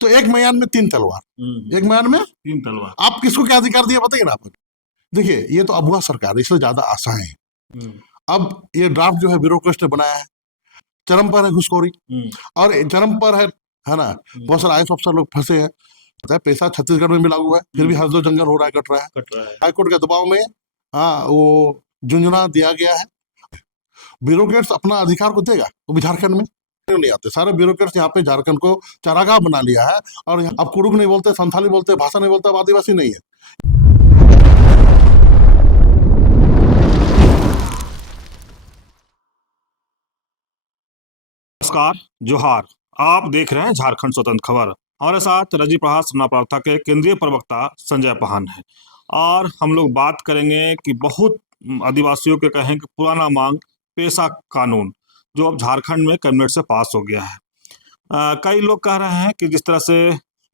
तो एक म्यान में 3 तलवार, एक म्यान में 3 तलवार। आप किसको क्या अधिकार दिया बताइए ना आप। देखिए ये तो अबुआ सरकार, इसलिए ज्यादा आशाएं हैं। अब ये ड्राफ्ट जो है ब्यूरोक्रेट ने बनाया है, चरम पर है घुसखोरी, और चरम पर है ना। बहुत सारे IAS अफसर लोग फंसे हैं, पता है पैसा छत्तीसगढ़ में भी लागू है, फिर भी हर दो जंगल हो रहा है, कट रहा है। हाईकोर्ट के दबाव में हाँ वो झुंझुना दिया गया है। ब्यूरोक्रेट्स अपना अधिकार को देगा, वो भी झारखंड में नहीं आते सारे ब्यूरोक्रेट्स यहाँ पे झारखंड को चारागाह बना लिया है। और अब कुड़ुक नहीं बोलते, संथाली बोलते, भाषा नहीं बोलते, अब आदिवासी नहीं है। नमस्कार, जोहार। आप देख रहे हैं झारखंड स्वतंत्र खबर। हमारे साथ रजी प्रहार समना प्रवर्तक के केंद्रीय प्रवक्ता संजय पाहन है, और हम लोग बात करेंगे कि बहुत आदिवासियों के कहें कि पुराना मांग पेशा कानून जो अब झारखंड में कैबिनेट से पास हो गया है। कई लोग कह रहे हैं कि जिस तरह से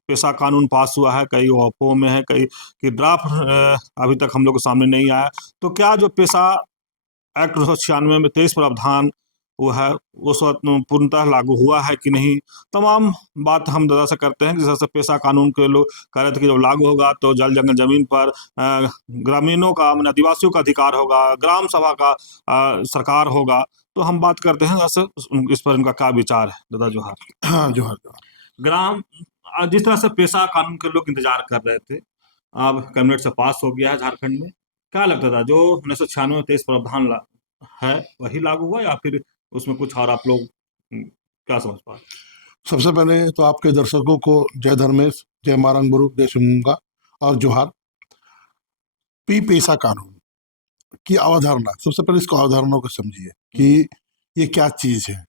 पेशा कानून पास हुआ है, कई अफवाहों में है, कई कि ड्राफ्ट अभी तक हम लोग के सामने नहीं आया। तो क्या जो पेशा एक्ट 1996 में 23 प्रावधान वो है वो पूर्णतः लागू हुआ है कि नहीं, तमाम बात हम दादा से करते हैं। जिस तरह से पेशा कानून के लोग कह रहे थे कि जब लागू होगा तो जल जंगल जमीन पर ग्रामीणों का माने आदिवासियों का अधिकार होगा, ग्राम सभा का सरकार होगा। तो हम बात करते हैं दादा से, इस पर इनका क्या विचार है। दादा जोहार। हाँ जोहार। ग्राम जिस तरह से पेशा कानून के लोग इंतजार कर रहे थे, अब कैबिनेट से पास हो गया है झारखंड में। क्या लगता था जो 1996 में 23 प्रावधान है वही लागू हुआ, या फिर उसमें कुछ और आप लोग क्या समझ पाए? सबसे पहले तो आपके दर्शकों को जय धर्मेश, जय मारंग गुरु, जय सिमुंगा और जोहार। पेशा कानून की अवधारणा, सबसे पहले इसको अवधारणा को समझिए कि ये क्या चीज है।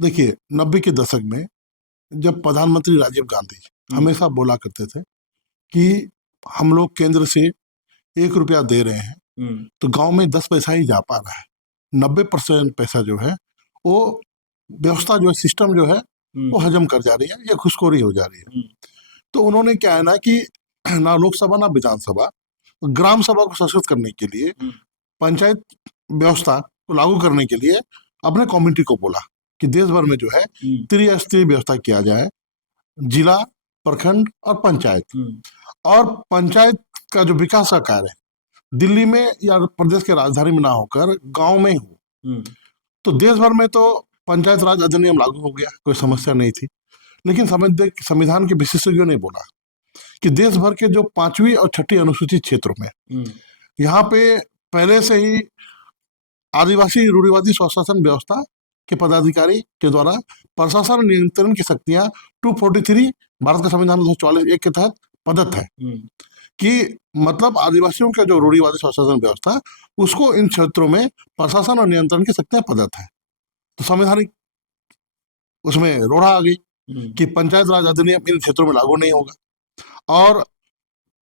देखिए 90 के दशक में जब प्रधानमंत्री राजीव गांधी हमेशा बोला करते थे कि हम लोग केंद्र से 1 रुपया दे रहे हैं तो गांव में 10 पैसा ही जा पा रहा है, 90% पैसा जो है वो व्यवस्था जो है, सिस्टम जो है वो हजम कर जा रही है, या घुसखोरी हो जा रही है। तो उन्होंने क्या है ना कि ना लोकसभा ना विधानसभा, ग्राम सभा को सशक्त करने के लिए, पंचायत व्यवस्था को लागू करने के लिए अपने कमेटी को बोला कि देश भर में जो है त्रिस्तरीय व्यवस्था किया जाए, जिला, प्रखंड और पंचायत। और पंचायत का जो विकास का कार्य दिल्ली में या प्रदेश के राजधानी में ना होकर गांव में हो। तो देश भर में तो पंचायत राज अधिनियम लागू हो गया, कोई समस्या नहीं थी। लेकिन संविधान के विशेषज्ञों ने बोला कि देश भर के जो 5वीं और 6ठी अनुसूचित क्षेत्रों में यहाँ पे पहले से ही आदिवासी रूढ़िवादी स्वशासन व्यवस्था के पदाधिकारी के द्वारा प्रशासन नियंत्रण की शक्तियां 243 भारत का संविधान 244(1) के तहत प्रदत्त है। कि मतलब आदिवासियों का जो रूढ़िवादी स्वशासन व्यवस्था, उसको इन क्षेत्रों में प्रशासन और नियंत्रण की शक्तियां प्रदत्त है। तो संवैधानिक उसमें रोड़ा आ गई कि पंचायत राज अधिनियम इन क्षेत्रों में लागू नहीं होगा। और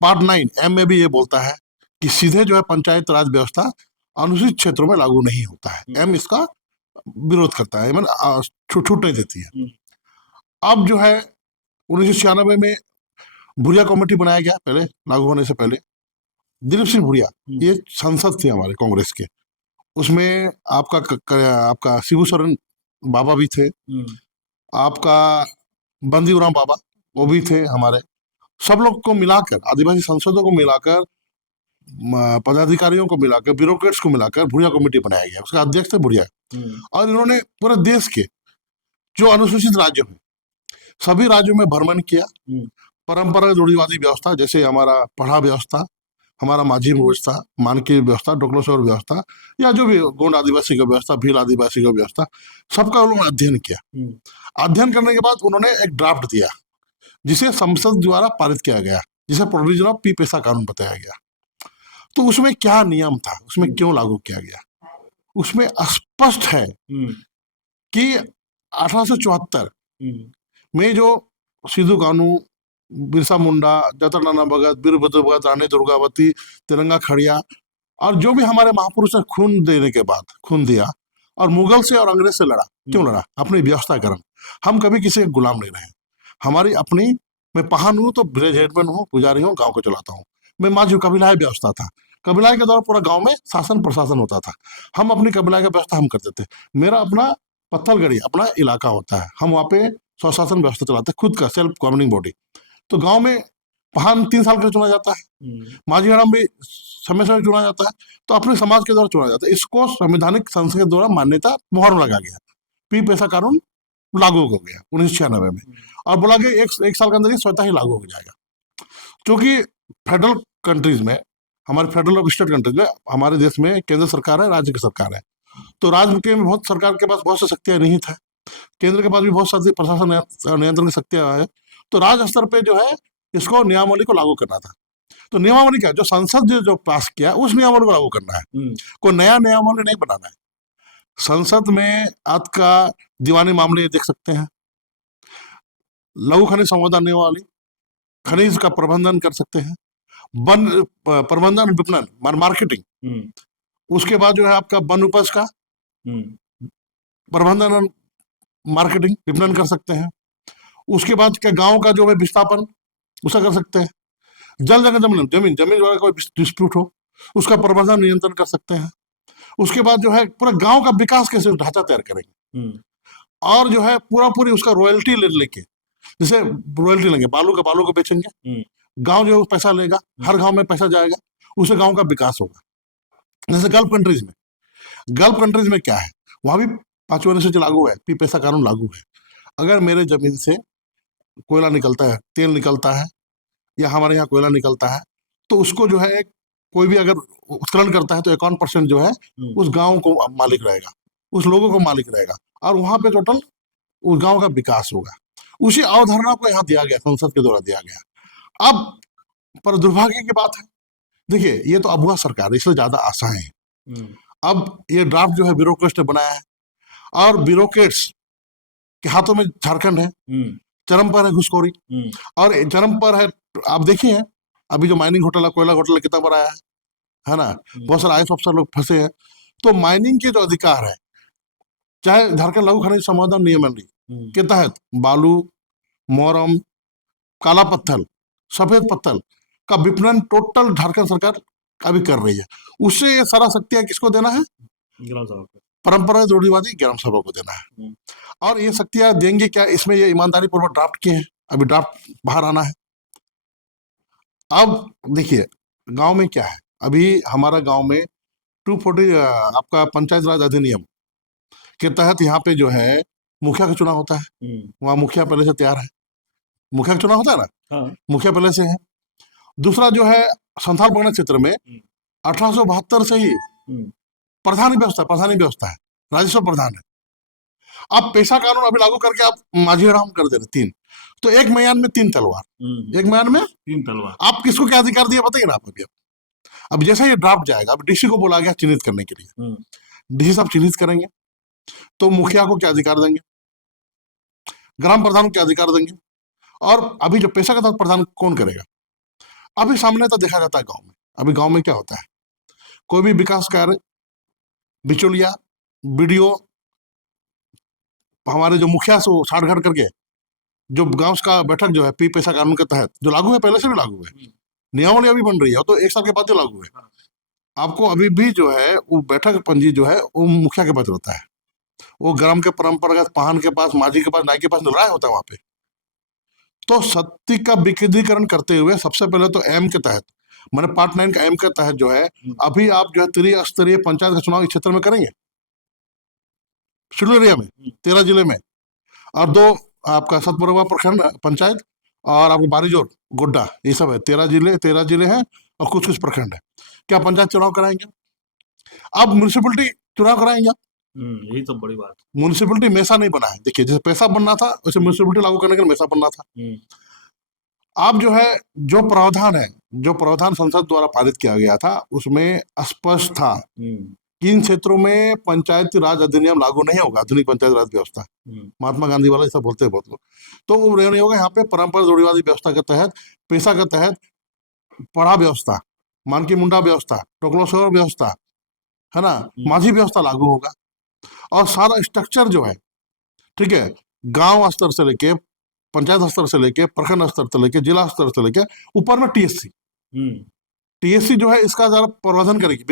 पार्ट 9 M में भी ये बोलता है कि सीधे जो है पंचायत राज व्यवस्था अनुसूचित क्षेत्रों में लागू नहीं होता है। M इसका विरोध करता है, मतलब छूट नहीं देती है। अब जो है 1996 में भुरिया कमेटी बनाया गया, पहले लागू होने से पहले। दिलीप सिंह भुरिया ये सांसद थे हमारे कांग्रेस के, उसमें आपका शिबू सोरेन बाबा भी थे, आपका बंदीराम बाबा वो भी थे हमारे। सब लोग को मिलाकर, आदिवासी सांसदों को मिलाकर, पदाधिकारियों को मिलाकर, ब्यूरोक्रेट्स को मिलाकर भुरिया कमेटी बनाया गया, उसका अध्यक्ष थे भुरिया। और इन्होंने पूरे देश के जो अनुसूचित राज्य हैं सभी राज्यों में भ्रमण किया। परंपरागत रूढ़िवादी व्यवस्था जैसे हमारा पढ़ा व्यवस्था, हमारा माझी व्यवस्था, मानकी व्यवस्था, डोकलोसौर व्यवस्था, या जो भी गोंड आदिवासी का व्यवस्था, भील आदिवासी का व्यवस्था, सबका उन्होंने अध्ययन किया। अध्ययन करने के बाद उन्होंने एक ड्राफ्ट दिया जिसे संसद द्वारा पारित किया गया, जिसे प्रोविजन ऑफ पेशा कानून बताया गया। तो उसमें क्या नियम था, उसमें क्यों लागू किया गया, उसमें स्पष्ट है कि 1874 में जो सिद्धू कानू, बिरसा मुंडा, जतर नाना भगत, वीरभद्र भगत, रानी दुर्गावती, तिरंगा खड़िया और जो भी हमारे महापुरुष ने खून देने के बाद खून दिया और मुगल से और अंग्रेज से लड़ा, क्यों लड़ा? अपनी व्यवस्था कारण। हम कभी किसी के गुलाम नहीं रहे, हमारी अपनी, मैं पाहन हूँ तो विलेज हेडमैन हूँ, पुजारी हूँ, गाँव को चलाता हूँ। मैं माझी कबीलाई व्यवस्था था, कबीलाई के द्वारा पूरा गाँव में शासन प्रशासन होता था। हम अपनी कबीलाई का व्यवस्था हम करते थे। मेरा अपना पत्थलगड़ी अपना इलाका होता है, हम वहाँ पे स्वशासन व्यवस्था चलाता है, खुद का सेल्फ गवर्निंग बॉडी। तो गांव में प्रधान 3 साल के लिए चुना जाता है, माझी हड़ाम भी समय समय चुना जाता है, तो अपने समाज के द्वारा चुना जाता है। इसको संवैधानिक संसद के द्वारा मान्यता मोहर लगा गया, पी पैसा कानून लागू हो गया 1996 में, और बोला गया एक साल के अंदर ये स्वतः ही लागू हो जाएगा। क्योंकि फेडरल कंट्रीज में, हमारे फेडरल और स्टेट कंट्रीज में, हमारे देश में केंद्र सरकार है, राज्य की सरकार है, तो राज्य के में बहुत सरकार के पास बहुत सी शक्तियां नहीं था, केंद्र के पास भी बहुत सारी प्रशासन नियंत्रण की शक्तियां है, तो राज्य स्तर पे जो है इसको नियमावली को लागू करना था। तो नियमावली क्या, जो संसद जो पास किया उस नियमावली को लागू करना है, कोई नया नियमावली नहीं बनाना है। संसद में आपका दीवानी मामले देख सकते हैं, लघु खनिज संवर्धन नियमावली, खनिज का प्रबंधन कर सकते हैं, वन प्रबंधन विपणन मार्केटिंग, उसके बाद जो है आपका वन उपज का प्रबंधन मार्केटिंग विपणन कर सकते हैं, उसके बाद क्या गांव का जो है विस्थापन उसका कर सकते हैं, जल जगह जमीन जमीन जमीन जो है कोई डिस्प्यूट हो उसका प्रबंधन नियंत्रण कर सकते हैं, उसके बाद जो है पूरा गांव का विकास कैसे ढांचा तैयार करेंगे, और जो है पूरी उसका रॉयल्टी लेके, जैसे रॉयल्टी लेंगे बालू को बेचेंगे, गांव जो है पैसा लेगा, हर गांव में पैसा जाएगा, उससे गांव का विकास होगा। जैसे गल्फ कंट्रीज में क्या है, वहां भी 5वीं अनुसूची लागू है, पी पैसा कानून लागू है। अगर मेरे जमीन से कोयला निकलता है, तेल निकलता है, या हमारे यहाँ कोयला निकलता है, तो उसको जो है कोई भी अगर उत्खनन करता है तो 51% जो है उस गांव को मालिक रहेगा, उस लोगों को मालिक रहेगा, और वहां पे टोटल उस गांव का विकास होगा। उसी अवधारणा को यहाँ दिया गया, संसद के द्वारा दिया गया। अब पर दुर्भाग्य की बात है, देखिए ये तो अबुआ सरकार है, इसलिए ज्यादा आशाएं हैं। अब ये ड्राफ्ट जो है ब्यूरोक्रेट्स ने बनाया है, और ब्यूरोक्रेट्स के हाथों में झारखंड है, चरम पर है घुसखोरी, और चरम पर है। आप देखिए अभी जो माइनिंग घोटाला, कोयला घोटाला कितना बड़ा है ना, बहुत सारे IAS अफसर लोग फंसे हैं। तो माइनिंग के जो अधिकार है, चाहे झारखंड लघु खनिज संवर्धन नियमावली के तहत बालू, मोरम, काला पत्थर, सफेद पत्थर का विपणन टोटल झारखंड सरकार अभी कर रही है। उससे ये सारा शक्तियां किसको देना है, परंपरागत रूढ़िवादी ग्राम सभा को देना है। और ये शक्तियां देंगे क्या, इसमें ये ईमानदारी पूर्वक ड्राफ्ट किए हैं, अभी ड्राफ्ट बाहर आना है। अब देखिए गांव में क्या है, अभी हमारा गांव में 240 आपका पंचायत राज अधिनियम के तहत यहाँ पे जो है मुखिया का चुनाव होता है, वहाँ मुखिया पहले से तैयार है, मुखिया का चुनाव होता है ना, मुखिया पहले से है। दूसरा जो है संथाल परगना क्षेत्र में 1872 से ही प्रधानी व्यवस्था है, राजस्व प्रधान है। अब पैसा कानून अभी लागू करके आप माझी हड़ाम कर दे रहे 3, तो एक म्यान में 3 तलवार, एक म्यान में 3 तलवार। आप किसको क्या अधिकार दिया बताइए ना आप अभी। अब जैसा ये ड्राफ्ट जाएगा, अब डीसी को बोला गया चिन्हित करने के लिए, डीसी साहब चिन्हित करेंगे, तो मुखिया को क्या अधिकार देंगे, ग्राम प्रधान को क्या अधिकार देंगे, और अभी जो पैसा का प्रधान कौन करेगा। अभी सामने तो देखा जाता है गांव में, अभी गांव में क्या होता है, कोई भी विकास कार्य बिचौलिया बीडीओ हमारे जो मुखिया से साठगांठ करके जो गांव का बैठक जो है पी पैसा कानून के तहत जो लागू है, पहले से भी लागू है, नियमावली अभी बन रही है, तो 1 साल के बाद जो लागू है, आपको अभी भी जो है वो बैठक पंजी जो है वो मुखिया के पास होता है, वो ग्राम के परंपरागत पाहन के पास, माझी के पास, नाई के पास लड़ाई होता है वहां पे। तो सत्य का विकेंद्रीकरण करते हुए सबसे पहले तो एम के तहत, मैंने पार्ट 9 का एम के तहत जो है अभी आप जो है त्रिस्तरीय पंचायत का चुनाव इस क्षेत्र में करेंगे, शेड्यूल एरिया में 13 जिले में, और 2 आपका सतपुरवा प्रखंड पंचायत, और आपको बारीजोर गोड्डा, ये सब है 13 जिले हैं, और कुछ प्रखंड है। क्या पंचायत चुनाव कराएंगे, अब म्यूनिसिपलिटी चुनाव कराएंगे आप, यही तो बड़ी बात। म्यूनिसिपलिटी मैसा नहीं बना है, देखिए जैसे पैसा बनना था वैसे म्यूनिसिपलिटी लागू करने के लिए मैसा बनना था। आप जो है जो प्रावधान है, जो प्रावधान संसद द्वारा पारित किया गया था उसमें स्पष्ट था कि इन क्षेत्रों में पंचायती राज अधिनियम लागू नहीं होगा, आधुनिक पंचायत राज व्यवस्था, महात्मा गांधी वाला ऐसा बोलते हैं बहुत लोग, तो वो नहीं होगा। यहाँ पे परंपरागत रूढ़िवादी व्यवस्था के तहत, पैसा के तहत पढ़ा व्यवस्था, मानकी मुंडा व्यवस्था, टोकलोसोर व्यवस्था है ना, माझी व्यवस्था लागू होगा, और सारा स्ट्रक्चर जो है, ठीक है, गांव स्तर से लेके पंचायत स्तर से लेके प्रखंड स्तर से लेके जिला स्तर से लेके ऊपर में टीएससी जो है इसका जरा प्रबंधन करेगी,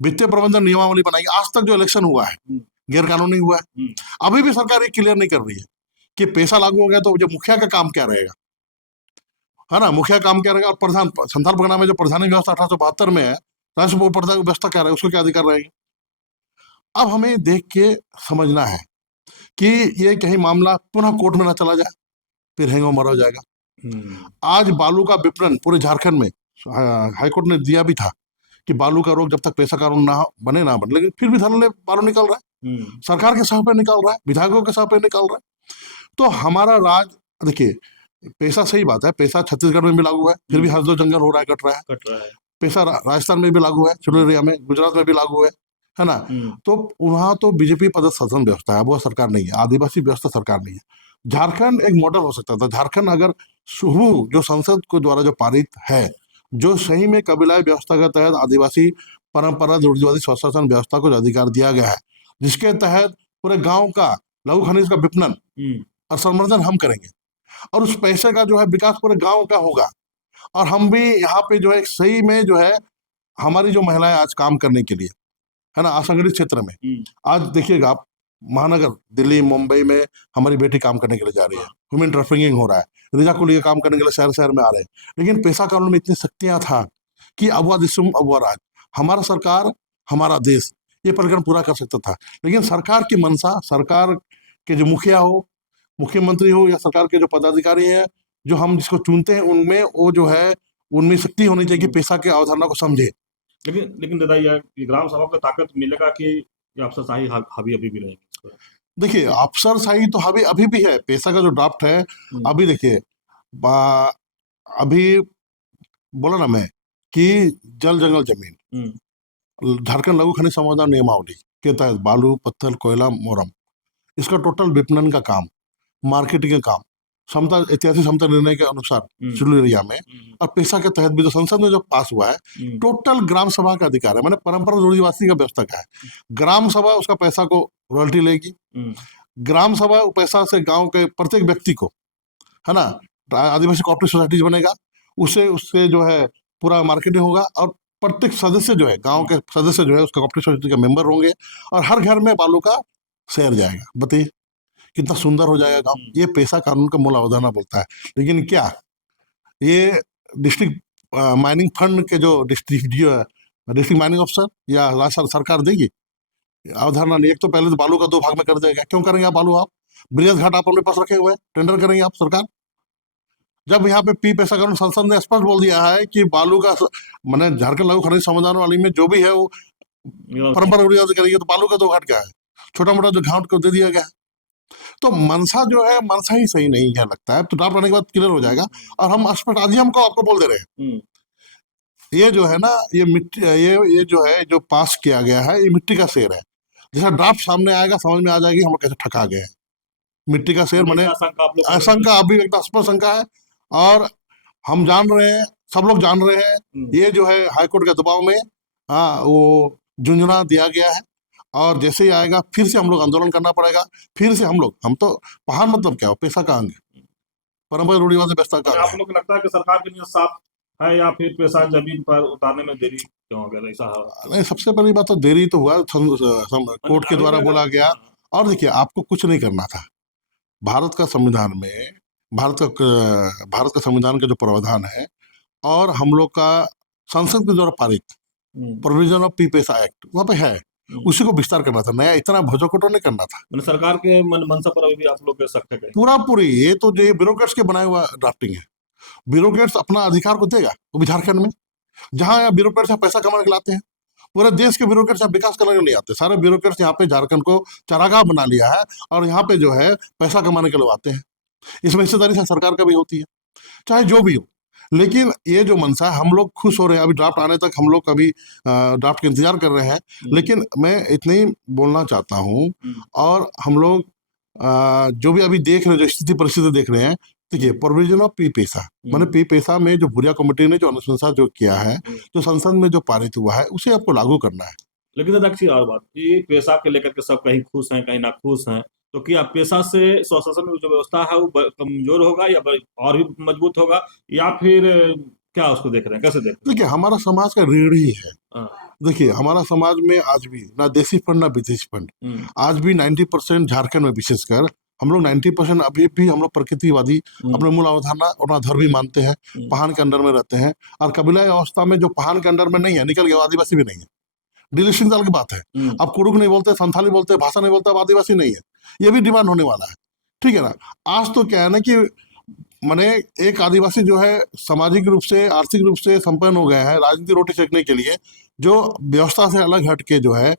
वित्तीय प्रबंधन नियमावली बनाएगी। आज तक जो इलेक्शन हुआ है गैर कानूनी हुआ है, अभी भी सरकार ये क्लियर नहीं कर रही है कि पैसा लागू हो गया तो जो मुखिया का काम क्या रहेगा, है ना, मुखिया काम क्या रहेगा, और प्रधान संथाल परगना में जो प्रधानी व्यवस्था 1872 में है, राष्ट्र प्रधान व्यवस्था क्या रहेगा, उसको क्या अधिकार रहेगा। अब हमें देख के समझना है कि ये कहीं मामला पुनः कोर्ट में ना चला जाए, फिर हैंगओवर हो जाएगा। आज बालू का विपणन पूरे झारखंड में हाईकोर्ट ने दिया भी था कि बालू का रोक जब तक पैसा कानून ना बने ना बने, लेकिन फिर भी धरने बालू निकल रहा है, सरकार के सह पे निकल रहा है, विधायकों के सह पे निकल रहा है। तो हमारा राज, देखिए पैसा सही बात है, पैसा छत्तीसगढ़ में भी लागू है, फिर भी हर दो जंगल हो रहा है, कट रहा है। पैसा राजस्थान में भी लागू है, चुरू एरिया में, गुजरात में भी लागू है ना। तो वहाँ तो बीजेपी पद शासन व्यवस्था है, वो सरकार नहीं है, आदिवासी व्यवस्था सरकार नहीं है। झारखंड एक मॉडल हो सकता था। झारखंड अगर शुरू जो संसद को द्वारा जो पारित है, जो सही में कबीलाई व्यवस्था के तहत आदिवासी परंपरा रूढ़िवादी स्वशासन व्यवस्था को जो अधिकार दिया गया है, जिसके तहत पूरे गांव का लघु खनिज का विपणन और संवर्धन हम करेंगे, और उस पैसे का जो है विकास पूरे गांव का होगा, और हम भी यहाँ पे जो है सही में जो है हमारी जो महिलाएं आज काम करने के लिए, है ना, असंगठित क्षेत्र में, आज देखिएगा आप महानगर दिल्ली मुंबई में हमारी बेटी काम करने के लिए जा रही है, ह्यूमन ट्रैफिकिंग हो रहा है, रिजा को लिए काम करने के लिए शहर शहर में आ रहे हैं, लेकिन पैसा कानून में इतनी शक्तियां था कि अबुआ दिसुम अबुआ राज, हमारा सरकार हमारा देश ये परिकल्पना पूरा कर सकता था। लेकिन सरकार की मंशा, सरकार के जो मुखिया हो, मुख्यमंत्री हो, या सरकार के जो पदाधिकारी हैं, जो हम जिसको चुनते हैं, उनमें वो जो है उनमें शक्ति होनी चाहिए कि पैसा के अवधारणा को समझे। लेकिन दादा ये ग्राम सभा को ताकत मिलेगा कि ये अफसरशाही हावी अभी भी रहेगी? देखिए अफसरशाही तो हावी अभी भी है। पैसा का जो ड्राफ्ट है अभी देखिए, अभी बोला ना मैं कि जल जंगल जमीन, झारखंड लघु खनिज संवर्धन नियमावली के तहत बालू, पत्थर, कोयला, मोरम, इसका टोटल विपणन का काम, मार्केटिंग का काम, क्षमता ऐतिहासिक क्षमता निर्णय के अनुसार चुरू एरिया में, और पैसा के तहत भी जो संसद में जो पास हुआ है, टोटल ग्राम सभा का अधिकार है। मैंने परंपरा रूढ़िवादी का व्यवस्था का है, ग्राम सभा उसका पैसा को रॉयल्टी लेगी, ग्राम सभा पैसा से गांव के प्रत्येक व्यक्ति को, है ना, आदिवासी कोऑपरेटिव सोसाइटीज बनेगा, उससे जो है पूरा मार्केटिंग होगा, और प्रत्येक सदस्य जो है, गांव के सदस्य जो है उसका कोऑपरेटिव सोसाइटी के मेंबर होंगे, और हर घर में बालू का शेयर जाएगा। बताइए कितना सुंदर हो जाएगा गांव। ये पैसा कानून का मूल अवधारणा बोलता है। लेकिन क्या ये डिस्ट्रिक्ट माइनिंग फंड के जो डिस्ट्रिक्ट माइनिंग अफसर या राज्य सरकार देगी? अवधारणा नहीं। एक तो पहले तो बालू का 2 भाग में कर देगा। क्यों करेंगे आप बालू? आप बृहद घाट आप अपने पास रखे हुए हैं, टेंडर करेंगे आप सरकार? जब यहाँ पे पी पैसा कानून संसद ने स्पष्ट बोल दिया है कि बालू का मैंने झारखंड लघु खनिज संवर्धन वाली में जो भी है वो परंपरा रूढ़िवादी करेंगे, तो बालू का 2 घाट क्या है? छोटा मोटा जो घाट को दे दिया गया। तो मनसा जो है, मनसा ही सही नहीं है लगता है। तो ड्राफ्ट आने के बाद क्लियर हो जाएगा, और हम स्पष्ट आज ही हमको आपको बोल दे रहे हैं, ये जो है ना, ये मिट्टी, ये जो है जो पास किया गया है, ये मिट्टी का शेर है। जैसा ड्राफ्ट सामने आएगा समझ में आ जाएगी हम कैसे ठका गए हैं। मिट्टी का शेर मैंने आशंका, अभी एक स्पष्ट शंका है, और हम जान रहे हैं, सब लोग जान रहे हैं, ये जो है हाईकोर्ट के दबाव में वो झुंझुना दिया गया है, और जैसे ही आएगा फिर से हम लोग आंदोलन करना पड़ेगा। फिर से हम तो पहाड़ मतलब क्या हो, पैसा का अंग, परंपरा रूढ़िवादी व्यवस्था का। आप लोग को लगता है कि सरकार की नीयत साफ है, या फिर पैसा जमीन पर उतारने में देरी क्यों हो गया? ऐसा नहीं, सबसे पहली बात तो देरी तो हुआ, कोर्ट के द्वारा बोला गया। और देखिए आपको कुछ नहीं करना था। भारत का संविधान में, भारत का संविधान का जो प्रावधान है, और हम लोग का संसद के द्वारा पारित प्रोविजन ऑफ पी पैसा एक्ट वहाँ पे है, उसी को विस्तार करना था। नया इतना भजोकोटो नहीं करना था। मैंने सरकार के मनसा पर अभी भी आप लोग के शक है? पूरी ये तो जो ब्यूरोक्रेट्स के बनाया हुआ ड्राफ्टिंग है। ब्यूरोक्रेट्स अपना अधिकार को देगा, वो भी झारखंड में, जहाँ ब्यूरोक्रेट्स यहाँ पैसा कमाने के लाते हैं। पूरे देश के ब्यूरोक्रेट्स यहाँ विकास करने के लिए आते हैं। सारे ब्यूरोक्रेट्स यहाँ पे झारखंड को चारागाह बना लिया है, और यहाँ पे जो है पैसा कमाने के लिए आते हैं। इसमें हिस्सेदारी सरकार का भी होती है, चाहे जो भी हो। लेकिन ये जो मनसा, हम लोग खुश हो रहे हैं, अभी ड्राफ्ट आने तक हम लोग अभी ड्राफ्ट का इंतजार कर रहे हैं। लेकिन मैं इतना ही बोलना चाहता हूँ, और हम लोग जो भी अभी देख रहे हैं, जो स्थिति परिस्थिति देख रहे हैं, देखिए प्रोविजन ऑफ पी पैसा, मैंने पी पैसा में जो भूरिया कमेटी ने जो अनुशंसा जो किया है, जो संसद में जो पारित हुआ है, उसे आपको लागू करना है। लेकिन दादा और बात, ये पैसा के लेकर के सब कहीं खुश हैं कहीं ना खुश हैं, तो क्या पैसा से स्वशासन में जो व्यवस्था है वो कमजोर होगा या और भी मजबूत होगा, या फिर क्या उसको देख रहे हैं, कैसे देख रहे हैं? देखिए हमारा समाज का रीढ़ ही है। देखिए हमारा समाज में आज भी ना देसी फंड ना विदेशी फंड, आज भी 90% झारखंड में विशेषकर हम लोग 90% अभी भी हम लोग प्रकृतिवादी अपने मूल अवधारणा अपना धर्म भी मानते हैं, पहाड़ के अंडर में रहते हैं। और कबीलाई अवस्था में जो पहाड़ के अंडर में नहीं है, निकल गया, आदिवासी भी नहीं है, डिलीशन की बात है। अब कुड़ुक नहीं बोलते, संथाली बोलते, भाषा नहीं बोलते, अब आदिवासी नहीं है, ये भी डिमांड होने वाला है। ठीक है ना। आज तो क्या है ना कि माने एक आदिवासी जो है सामाजिक रूप से आर्थिक रूप से संपन्न हो गया है राजनीति रोटी सेकने के लिए, जो व्यवस्था से अलग हट के जो है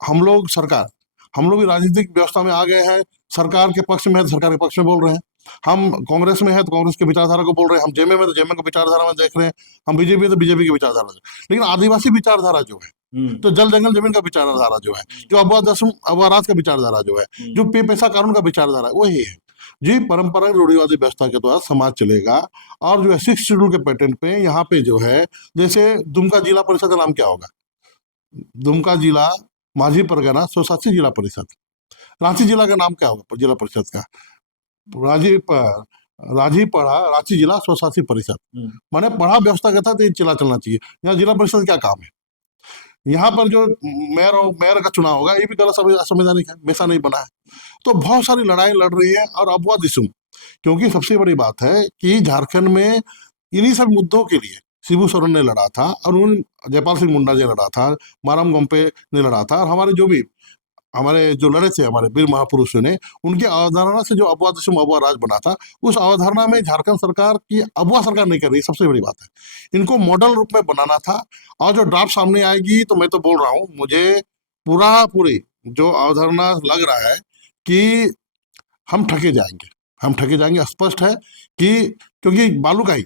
हम लोग भी राजनीतिक व्यवस्था में आ गए हैं। सरकार के पक्ष में है तो सरकार के पक्ष में बोल रहे हैं, हम कांग्रेस में है तो कांग्रेस के विचारधारा को बोल रहे हैं, हम जेएमएम में तो जेएमएम की विचारधारा में देख रहे हैं, हम बीजेपी में तो बीजेपी की विचारधारा। लेकिन आदिवासी विचारधारा जो है, तो जल जंगल जमीन का विचारधारा जो है, जो अबुआ राज का विचारधारा जो है, जो पैसा कानून का विचारधारा वही है जी। परंपरागत रूढ़िवादी व्यवस्था के द्वारा समाज चलेगा। और जो है 6 शेड्यूल के पैटर्न पे यहाँ पे जो है, जैसे दुमका जिला परिषद का नाम क्या होगा? दुमका जिला माझी परगना स्वशासी जिला परिषद। रांची जिला का नाम क्या होगा जिला परिषद का? राजी पढ़ा रांची जिला स्वशासी परिषद। माने पढ़ा व्यवस्था के तहत ये जिला चलना चाहिए। यहाँ जिला परिषद क्या काम है? यहाँ पर जो मेयर और मेयर का चुनाव होगा, ये भी गलत संवैधानिक है, हमेशा नहीं बना है। तो बहुत सारी लड़ाई लड़ रही है। और अबुआ दिसुम, क्योंकि सबसे बड़ी बात है कि झारखंड में इन्हीं सब मुद्दों के लिए शिबू सोरेन ने लड़ा था, और उन जयपाल सिंह मुंडा जी लड़ा था, माराम गोम्पे ने लड़ा था, और हमारे जो लड़े थे हमारे वीर महापुरुषों ने, उनकी अवधारणा से जो अबुआ दिसुम अबुआ राज बना था, उस अवधारणा में झारखंड सरकार की अबुआ सरकार नहीं कर रही, सबसे बड़ी बात है। इनको मॉडल रूप में बनाना था। और जो ड्राफ्ट सामने आएगी, तो मैं तो बोल रहा हूँ, मुझे पूरी जो अवधारणा लग रहा है कि हम ठगे जाएंगे, स्पष्ट है कि क्योंकि बालू का ही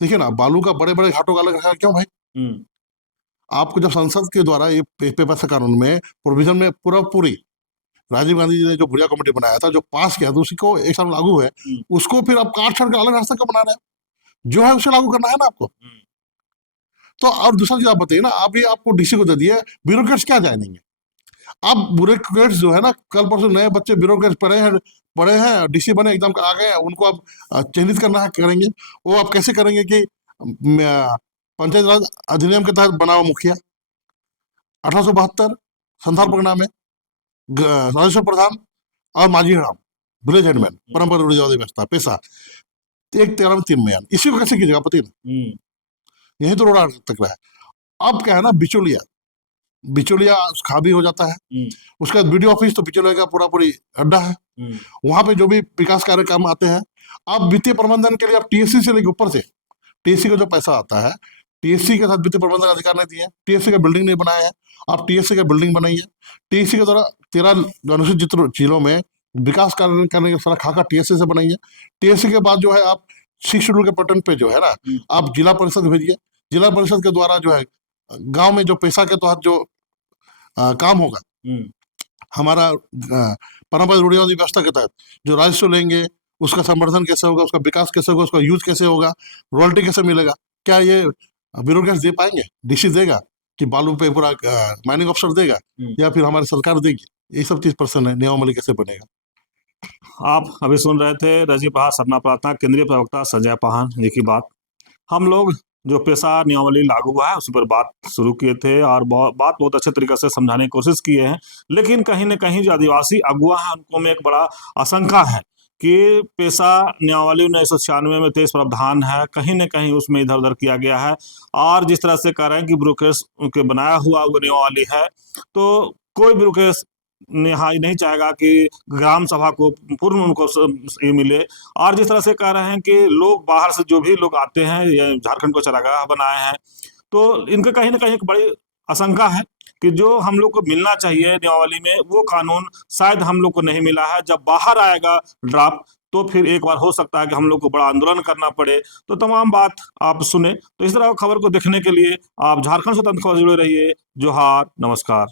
देखिए ना, बालू का बड़े बड़े घाटों का अलग रखा क्यों भाई? आपको जब संसद के द्वारा ये पेपर कानून में प्रोविजन में पूरी राजीव गांधी जी ने जो बुढ़िया कमेटी बनाया था, जो पास किया था, उसी को एक साल लागू है, उसको फिर आप काट छाट कर अलग रास्ता क्यों बना रहे हैं? जो है उसे लागू करना है ना आपको। तो और दूसरा चीज आप बताइए ना, अभी आपको डीसी को दे दिया, ब्यूरोक्रेट्स क्या जानेंगे? अब ब्यूरोक्रेट्स जो है ना, कल परसों नए बच्चे ब्यूरोक्रेट्स पढ़े हैं, डीसी बने, एग्जाम आ गए हैं, उनको आप चयनित करना है, करेंगे। वो आप कैसे करेंगे कि पंचायत राज अधिनियम के तहत बना हुआ मुखिया 1872 संथाल परगना में राजस्व प्रधान और माझी हड़ाम विलेज हेडमैन, परंपरा रूढ़िवादी व्यवस्था पेशा, 1 13 में 3 में, इसी को कैसे कीजिएगा पति ना, यही तो रोड़ा तक रहा है। अब क्या है ना, बिचौलिया खाबी हो जाता है। उसके बाद बीडीओ ऑफिस, तो बिचौलिया का पूरी अड्डा है। वहां पे जो भी विकास कार्यक्रम आते हैं, अब वित्तीय प्रबंधन के लिए आप टीएससी से लेकर ऊपर से, टीएससी का जो पैसा आता है, टीएससी के साथ वित्तीय प्रबंधन अधिकार नहीं दिए, टीएससी का बिल्डिंग नहीं बनाया है, आप टीएससी का बिल्डिंग बनाइए। टीएससी के द्वारा 13 अनुसूचित जिलों में विकास कार्य करने का सारा खाका टीएससी से बनाइए। टीएससी के बाद जो है आप 6 शेड्यूल के पैटर्न पे जो है ना, आप जिला परिषद भेजिए। जिला परिषद के द्वारा जो है गांव में जो पैसा के तहत जो काम होगा, हमारा परंपरा रूढ़िवादी व्यवस्था के तहत जो राजस्व लेंगे, उसका संवर्धन कैसे होगा, उसका विकास कैसे होगा, उसका यूज कैसे होगा, रॉयल्टी कैसे मिलेगा, क्या ये ब्यूरोक्रेट्स दे पाएंगे? डीसी देगा कि बालू पे पूरा माइनिंग अफसर देगा, या फिर हमारी सरकार देगी? ये सब चीज प्रश्न है, नियमावली कैसे बनेगा। आप अभी सुन रहे थे रजी प्रहार सरना प्रार्थना केंद्रीय प्रवक्ता संजय पाहन जी की बात। हम लोग जो पेशा नियमावली लागू हुआ है उस पर बात शुरू किए थे, और बात बहुत अच्छे तरीके से समझाने की कोशिश किए हैं। लेकिन कहीं न कहीं जो आदिवासी अगुआ है, उनको में एक बड़ा आशंका है कि पेशा नियमावली 1996 में 23 प्रावधान है, कहीं न कहीं उसमें इधर उधर किया गया है। और जिस तरह से कह रहे हैं कि ब्यूरोक्रेट्स के बनाया हुआ वो नियमावली है, तो कोई ब्यूरोक्रेट्स नहीं चाहेगा कि ग्राम सभा को पूर्ण उनको ये मिले। और जिस तरह से कह रहे हैं कि लोग बाहर से जो भी लोग आते हैं, ये झारखंड को चरागाह बनाए हैं, तो इनका कहीं ना कहीं एक बड़ी आशंका है कि जो हम लोग को मिलना चाहिए नियमावली में, वो कानून शायद हम लोग को नहीं मिला है। जब बाहर आएगा ड्राफ्ट, तो फिर एक बार हो सकता है कि हम लोग को बड़ा आंदोलन करना पड़े। तो तमाम बात आप सुने। तो इस तरह खबर को देखने के लिए आप झारखंड स्वतंत्र खबर जुड़े रहिए। जोहार, नमस्कार।